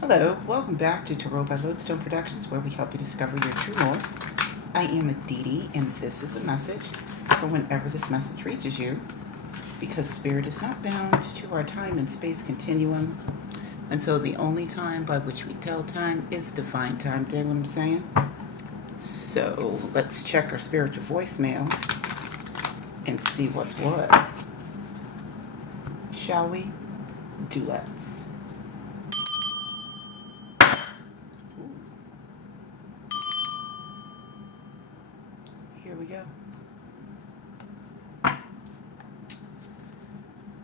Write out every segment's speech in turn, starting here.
Hello, welcome back to Tarot by Lodestone Productions, where we help you discover your true north. I am Aditi, and this is a message for whenever this message reaches you, because Spirit is not bound to our time and space continuum, and so the only time by which we tell time is divine time. Do you know what I'm saying? So let's check our spiritual voicemail and see what's what. Shall we? Do let's. Here we go.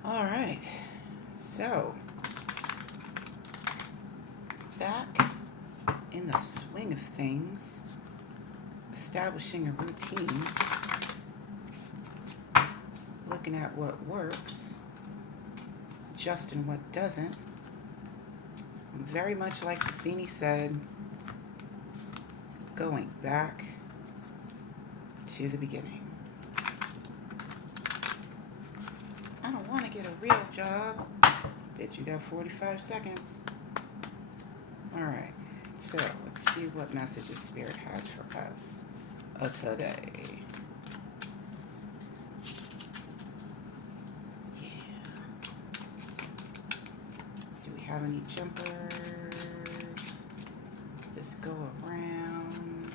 All right. So, back in the swing of things, establishing a routine, looking at what works, adjusting what doesn't. Very much like Cassini said, going back to the beginning. I don't want to get a real job. Bet you got 45 seconds. All right, so let's see what messages Spirit has for us today. Yeah. Do we have any jumpers? This go around.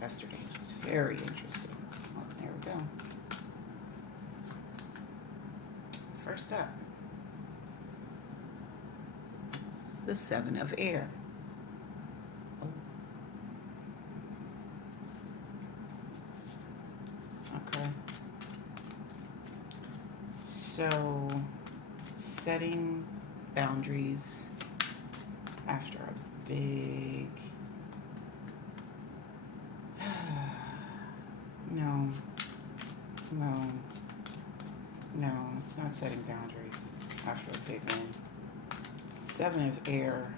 Yesterday's was very interesting. Oh, there we go. First up, the Seven of Air. Oh. Okay. So, setting boundaries after a big... No, it's not setting boundaries after a big one. Seven of Air.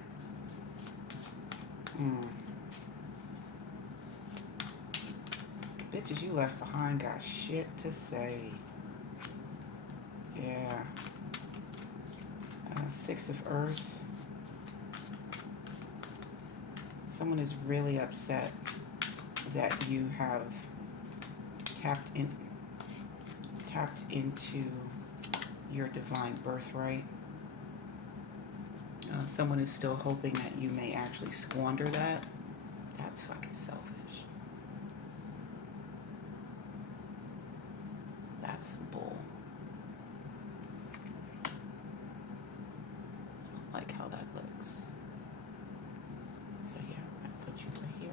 Bitches you left behind got shit to say. Yeah. Six of Earth. Someone is really upset that you have tapped into your divine birthright. Someone is still hoping that you may actually squander that. That's fucking selfish. That's some bull. I like how that looks. So yeah, I put you right here.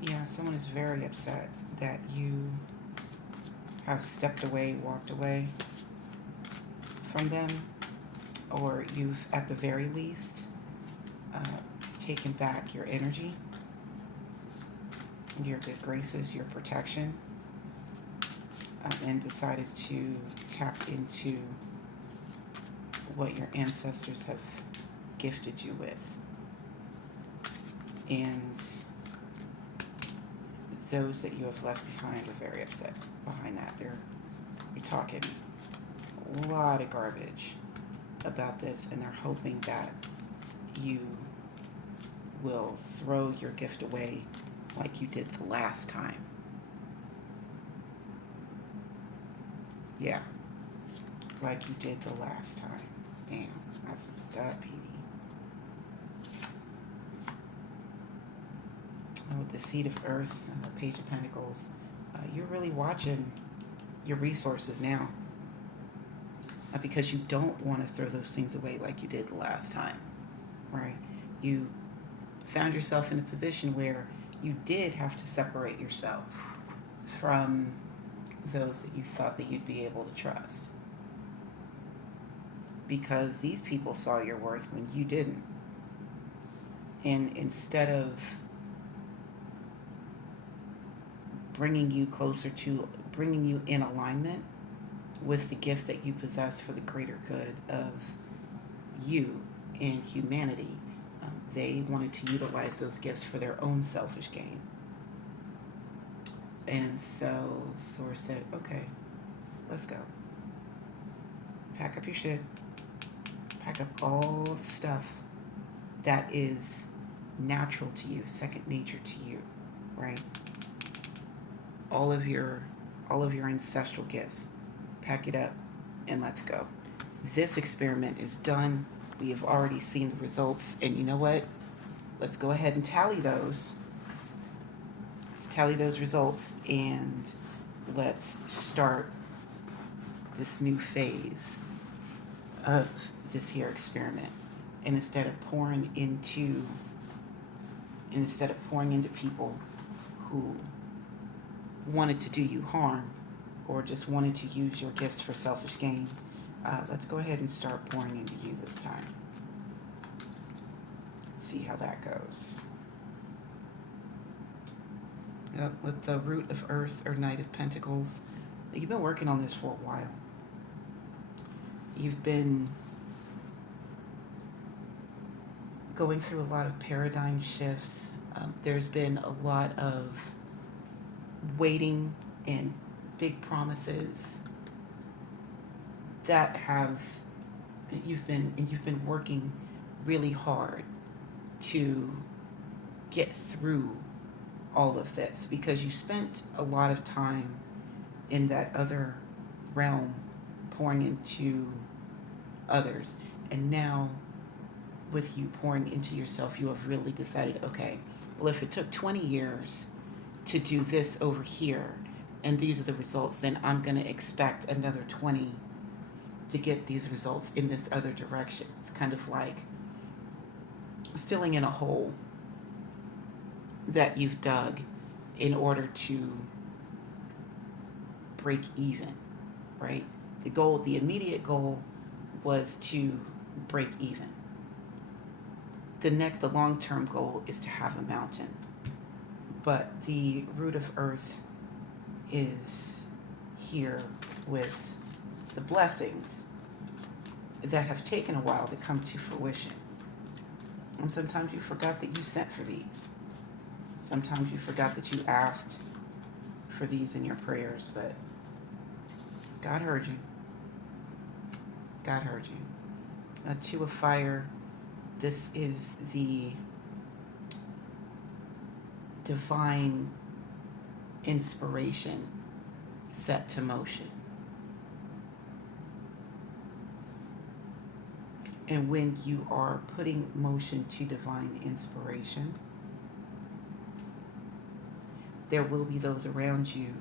Yeah, someone is very upset that you have stepped away, walked away from them, or you've, at the very least, taken back your energy, your good graces, your protection, and decided to tap into what your ancestors have gifted you with. And those that you have left behind are very upset behind that. You're talking a lot of garbage about this, and they're hoping that you will throw your gift away like you did the last time. Yeah, like you did the last time. Damn, that's messed up, Petey. With the Seed of Earth, Page of Pentacles, you're really watching your resources now, because you don't want to throw those things away like you did the last time, right? You found yourself in a position where you did have to separate yourself from those that you thought that you'd be able to trust, because these people saw your worth when you didn't. And instead of bringing you closer to, bringing you in alignment with the gift that you possess for the greater good of you and humanity, they wanted to utilize those gifts for their own selfish gain. And so Source said, okay, let's go. Pack up your shit. Pack up all the stuff that is natural to you, second nature to you, right? All of your ancestral gifts. Pack it up and let's go. This experiment is done. We have already seen the results, and you know what? Let's go ahead and tally those. Let's tally those results, and let's start this new phase of this here experiment. And instead of pouring into people who wanted to do you harm or just wanted to use your gifts for selfish gain, let's go ahead and start pouring into you this time. See how that goes. Yep, with the Root of Earth or Knight of Pentacles. You've been working on this for a while. You've been going through a lot of paradigm shifts. There's been a lot of waiting and big promises that you've been working really hard to get through all of this, because you spent a lot of time in that other realm pouring into others, and now with you pouring into yourself, you have really decided, okay, well, if it took 20 years to do this over here and these are the results, then I'm going to expect another 20 to get these results in this other direction. It's kind of like filling in a hole that you've dug in order to break even, right? The immediate goal was to break even. The long-term goal is to have a mountain. But the Root of Earth is here with the blessings that have taken a while to come to fruition. And sometimes you forgot that you sent for these. Sometimes you forgot that you asked for these in your prayers, but God heard you. God heard you. Two of Fire. This is the divine inspiration set to motion. And when you are putting motion to divine inspiration, there will be those around you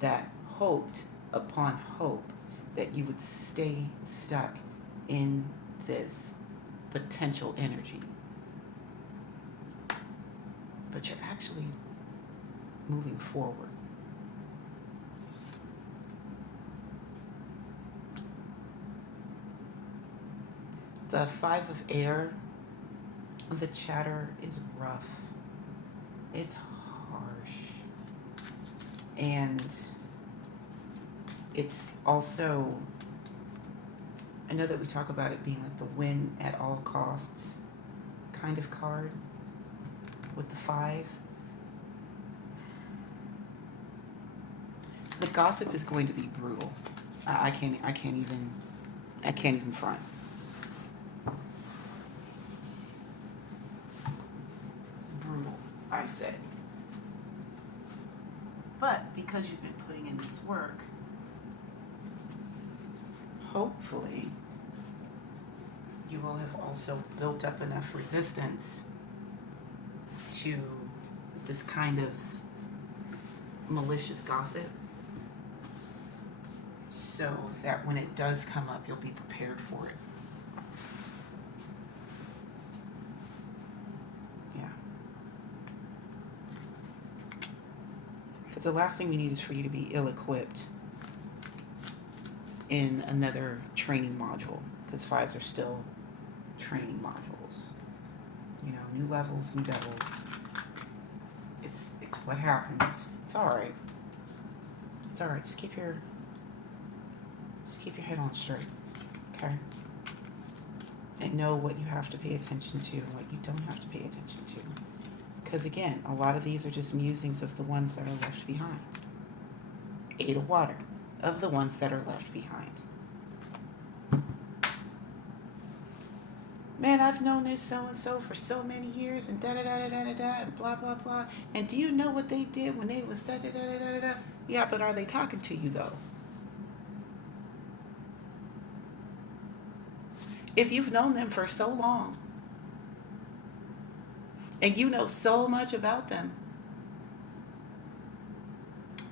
that hoped upon hope that you would stay stuck in this potential energy. But you're actually moving forward. The Five of Air, the chatter is rough. It's harsh. And it's also, I know that we talk about it being like the win at all costs kind of card with the 5. The gossip is going to be brutal. I can't even front. Brutal, I say. But because you've been putting in this work, hopefully you will have also built up enough resistance to this kind of malicious gossip, so that when it does come up, you'll be prepared for it. Yeah. Because the last thing we need is for you to be ill-equipped in another training module, because 5s are still training modules. You know, new levels, new devils. It's what happens. It's alright. It's alright. Just keep your head on straight. Okay? and know what you have to pay attention to and what you don't have to pay attention to. Because again, a lot of these are just musings of the ones that are left behind. 8 of water, of the ones that are left behind. Man, I've known this so-and-so for so many years and da-da-da-da-da-da and blah, blah, blah. And do you know what they did when they was da-da-da-da-da-da? Yeah, but are they talking to you though? If you've known them for so long and you know so much about them,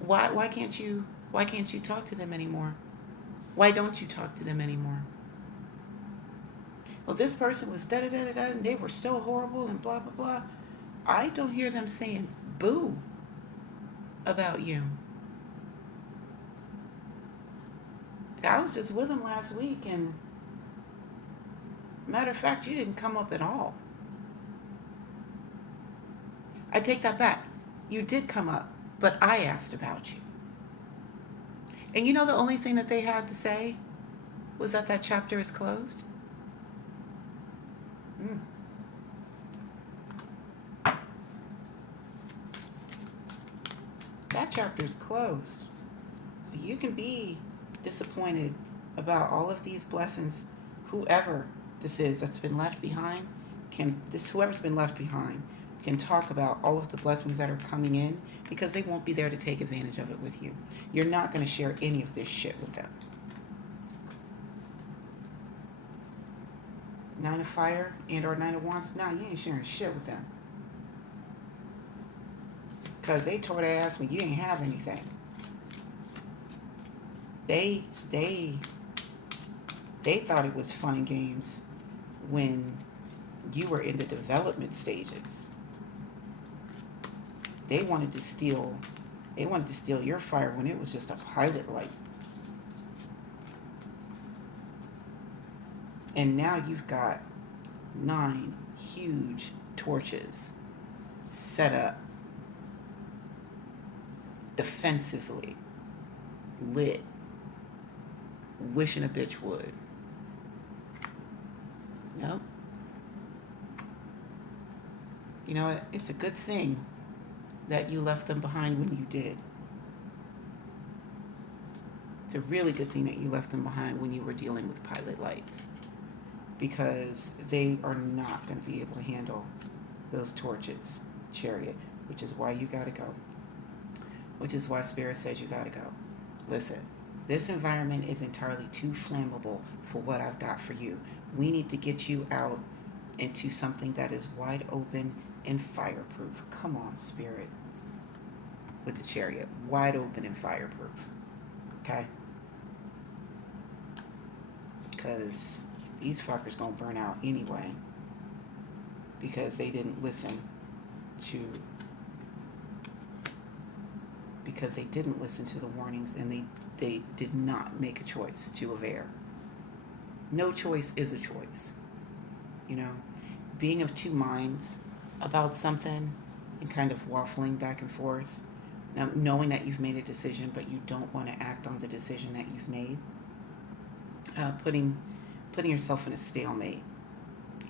why can't you talk to them anymore? Why don't you talk to them anymore? Well, this person was da da da da da, and they were so horrible and blah blah blah. I don't hear them saying boo about you. I was just with them last week, and matter of fact, you didn't come up at all. I take that back. You did come up, but I asked about you. And you know the only thing that they had to say was that that chapter is closed? Mm. That chapter is closed. So you can be disappointed about all of these blessings. Whoever this is that's been left behind whoever's been left behind can talk about all of the blessings that are coming in, because they won't be there to take advantage of it with you. You're not going to share any of this shit with them. 9 of fire and or 9 of wands. Nah, you ain't sharing shit with them. Because they tore their ass when you ain't have anything. They thought it was fun and games when you were in the development stages. They wanted to steal your fire when it was just a pilot light. And now you've got 9 huge torches set up defensively, lit, wishing a bitch would. Nope. You know what? It's a good thing that you left them behind when you did. It's a really good thing that you left them behind when you were dealing with pilot lights, because they are not going to be able to handle those torches, Chariot, which is why you got to go. Which is why Spirit says you got to go. Listen, this environment is entirely too flammable for what I've got for you. We need to get you out into something that is wide open and fireproof. Come on, Spirit. With the Chariot, wide open and fireproof. Okay? Because these fuckers gonna burn out anyway, because they didn't listen to the warnings, and they did not make a choice to aver. No choice is a choice. You know, being of two minds about something and kind of waffling back and forth, now knowing that you've made a decision but you don't want to act on the decision that you've made, putting yourself in a stalemate.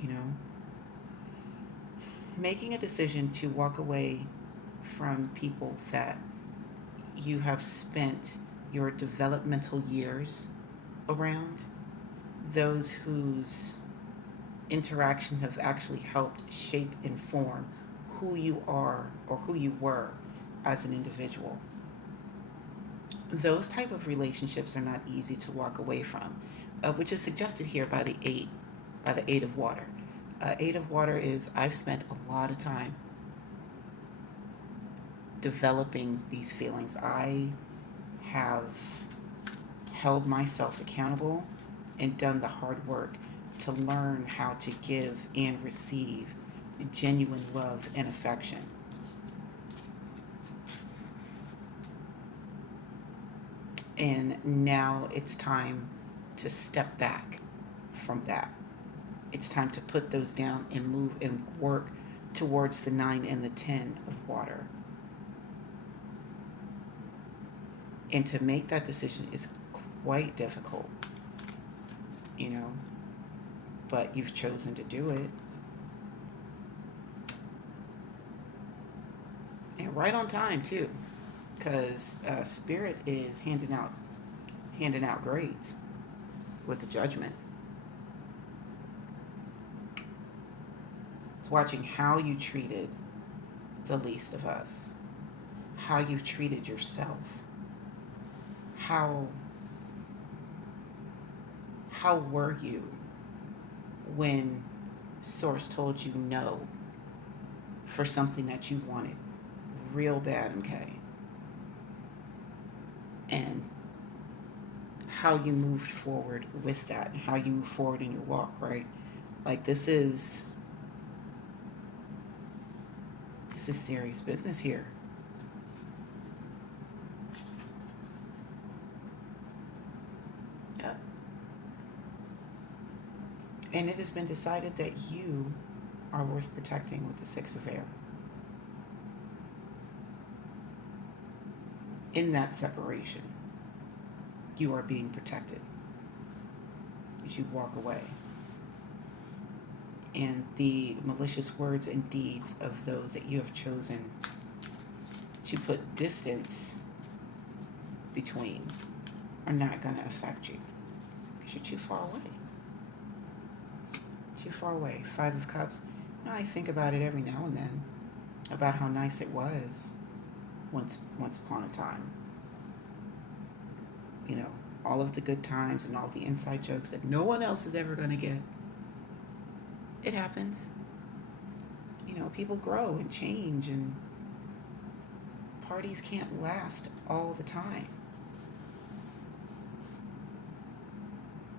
You know, making a decision to walk away from people that you have spent your developmental years around, those whose interactions have actually helped shape and form who you are or who you were as an individual. Those type of relationships are not easy to walk away from, which is suggested here by the 8 of water. 8 of water is, I've spent a lot of time developing these feelings. I have held myself accountable and done the hard work to learn how to give and receive genuine love and affection. And now it's time to step back from that. It's time to put those down and move and work towards the 9 and the 10 of water. And to make that decision is quite difficult, you know. but you've chosen to do it. And right on time too, because Spirit is handing out grades with the judgment. It's watching how you treated the least of us, how you've treated yourself, how how were you when Source told you no for something that you wanted real bad, okay? And how you moved forward with that, and how you move forward in your walk, right? Like this is serious business here. Yep. And it has been decided that you are worth protecting with the Six of Air. In that separation, you are being protected as you walk away. And the malicious words and deeds of those that you have chosen to put distance between are not going to affect you because you're too far away. Too far away. Five of Cups. You know, I think about it every now and then about how nice it was once upon a time. You know, all of the good times and all the inside jokes that no one else is ever going to get. It happens. You know, people grow and change, and parties can't last all the time.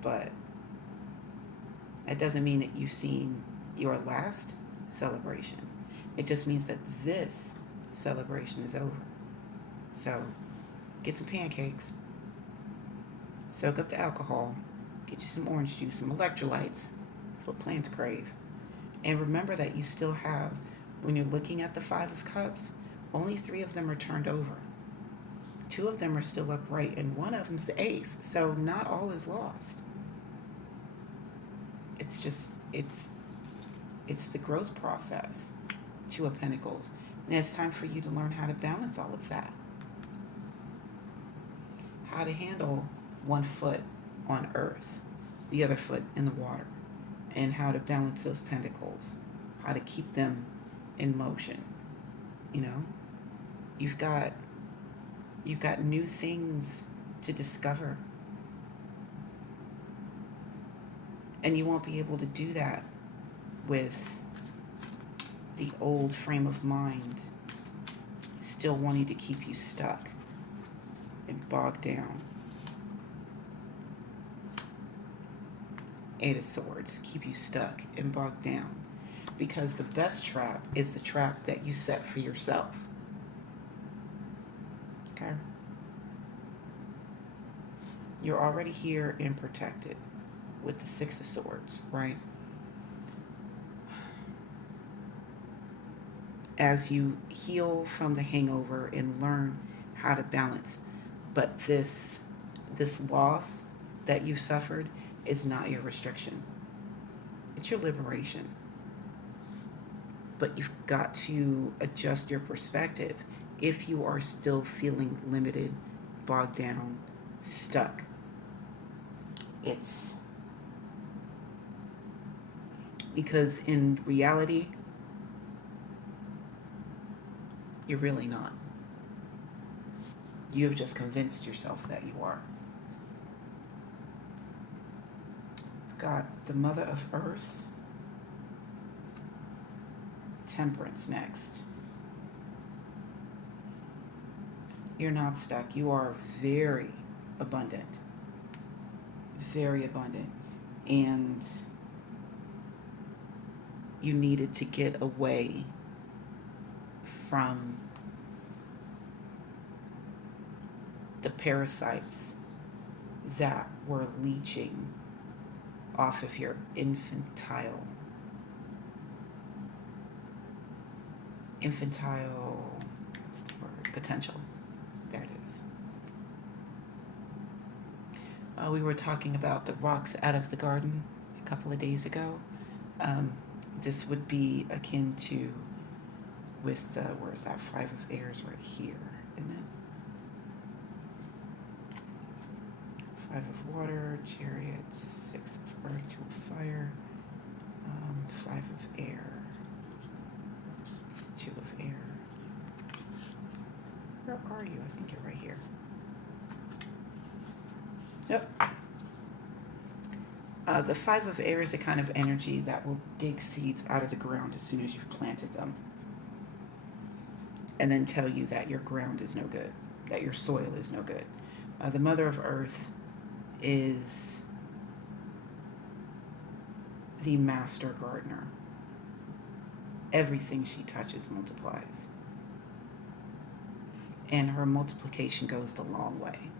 But that doesn't mean that you've seen your last celebration. It just means that this celebration is over. So get some pancakes, soak up the alcohol, get you some orange juice, some electrolytes. That's what plants crave. And remember that you still have, when you're looking at the Five of Cups, only 3 of them are turned over. 2 of them are still upright, and 1 of them's the Ace. So not all is lost. It's just, it's the growth process. 2 of Pentacles. And it's time for you to learn how to balance all of that. How to handle 1 foot on earth, the other foot in the water, and how to balance those pentacles, how to keep them in motion. You know, you've got new things to discover, and you won't be able to do that with the old frame of mind still wanting to keep you stuck and bogged down. 8 of Swords, keep you stuck and bogged down. Because the best trap is the trap that you set for yourself. Okay? You're already here and protected with the 6 of Swords, right? As you heal from the hangover and learn how to balance. But this loss that you suffered is not your restriction. It's your liberation. But you've got to adjust your perspective if you are still feeling limited, bogged down, stuck. It's because in reality, you're really not. You have just convinced yourself that you are. Got the Mother of Earth, Temperance next. You're not stuck. You are very abundant. Very abundant. And you needed to get away from the parasites that were leeching off of your infantile, what's the word? Potential. There it is. We were talking about the rocks out of the garden. couple of days ago. This would be akin to with the, where is that? Five of Airs right here, isn't it? Five of Water, Chariot, Six of Earth, Two of Fire, Five of Air, it's Two of Air. Where are you? I think you're right here. Yep. The Five of Air is the kind of energy that will dig seeds out of the ground as soon as you've planted them. And then tell you that your ground is no good, that your soil is no good. The Mother of Earth is the master gardener. Everything she touches multiplies. And her multiplication goes the long way.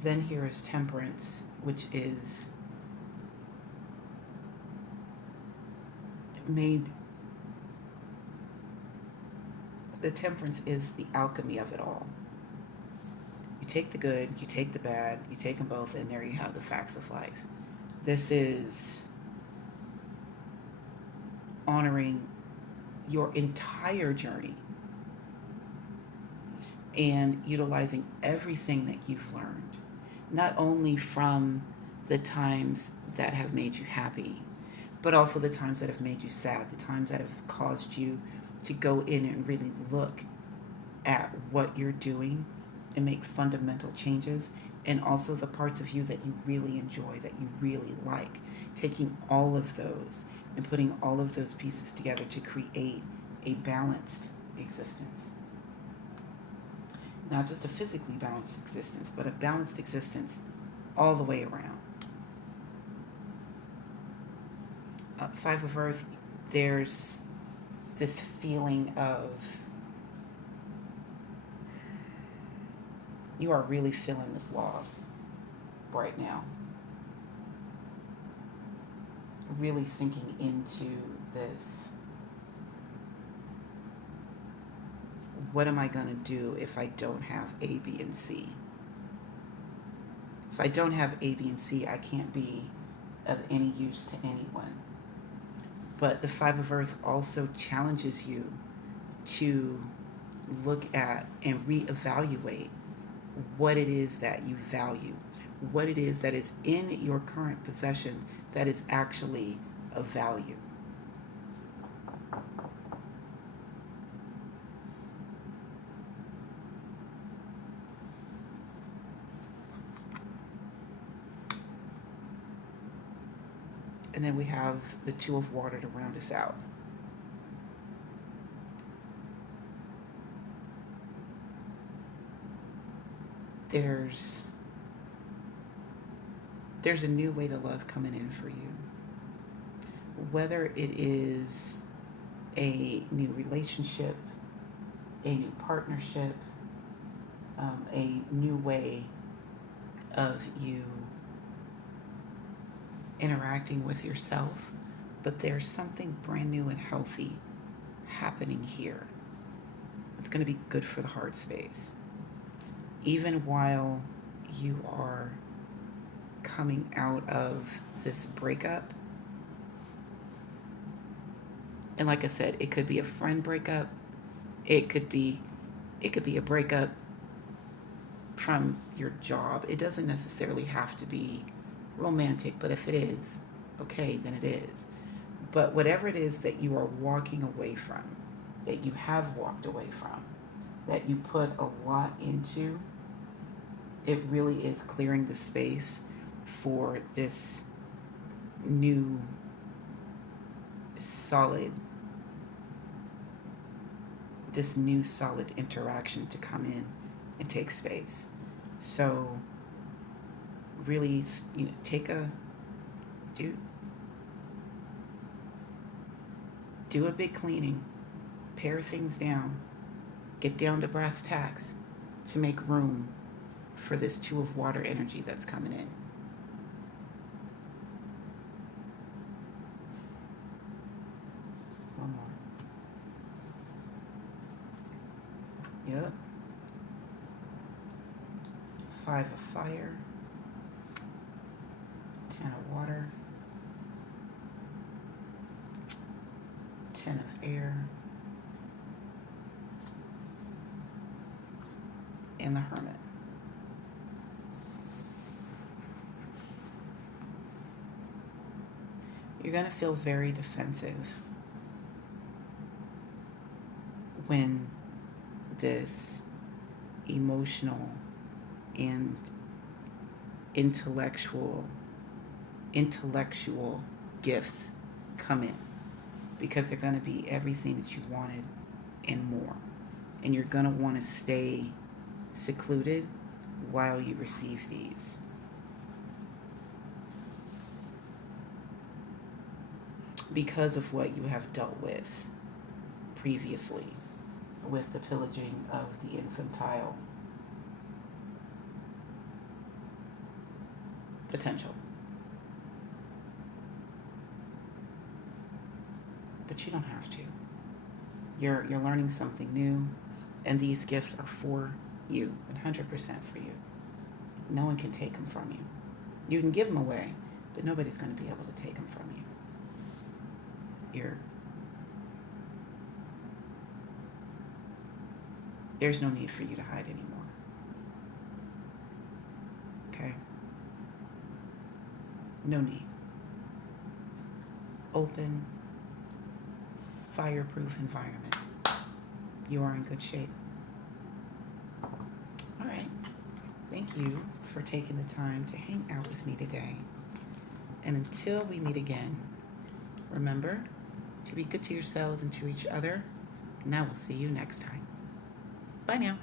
Then here is Temperance, which is made, the temperance is the alchemy of it all. You take the good, you take the bad, you take them both, and there you have the facts of life. This is honoring your entire journey and utilizing everything that you've learned, not only from the times that have made you happy, but also the times that have made you sad, the times that have caused you to go in and really look at what you're doing and make fundamental changes, and also the parts of you that you really enjoy, that you really like, taking all of those and putting all of those pieces together to create a balanced existence. Not just a physically balanced existence, but a balanced existence all the way around. Five of Earth, there's this feeling of you are really feeling this loss right now. Really sinking into this, what am I going to do if I don't have A, B, and C? If I don't have A, B, and C, I can't be of any use to anyone. But the Five of Earth also challenges you to look at and reevaluate what it is that you value, what it is that is in your current possession that is actually of value. And then we have the Two of Water to round us out. There's a new way to love coming in for you. Whether it is a new relationship, a new partnership, a new way of you interacting with yourself, but there's something brand new and healthy happening here. It's going to be good for the heart space. Even while you are coming out of this breakup, and like I said, it could be a friend breakup, it could be a breakup from your job. It doesn't necessarily have to be romantic, but if it is, okay, then it is. But whatever it is that you are walking away from, that you have walked away from, that you put a lot into, it really is clearing the space for this new solid interaction to come in and take space. So really, do a big cleaning, pare things down, get down to brass tacks to make room for this Two of Water energy that's coming in. One more. Yep. Five of Fire. water, 10 of air, and the Hermit. You're going to feel very defensive when this emotional and intellectual gifts come in, because they're going to be everything that you wanted and more. And you're going to want to stay secluded while you receive these. Because of what you have dealt with previously, with the pillaging of the infantile potential. But you don't have to. You're learning something new, and these gifts are for you, 100% for you. No one can take them from you. You can give them away, but nobody's going to be able to take them from you. There's no need for you to hide anymore. Okay? No need. Open, fireproof environment. You are in good shape. All right. Thank you for taking the time to hang out with me today. And until we meet again, remember to be good to yourselves and to each other. And I will see you next time. Bye now.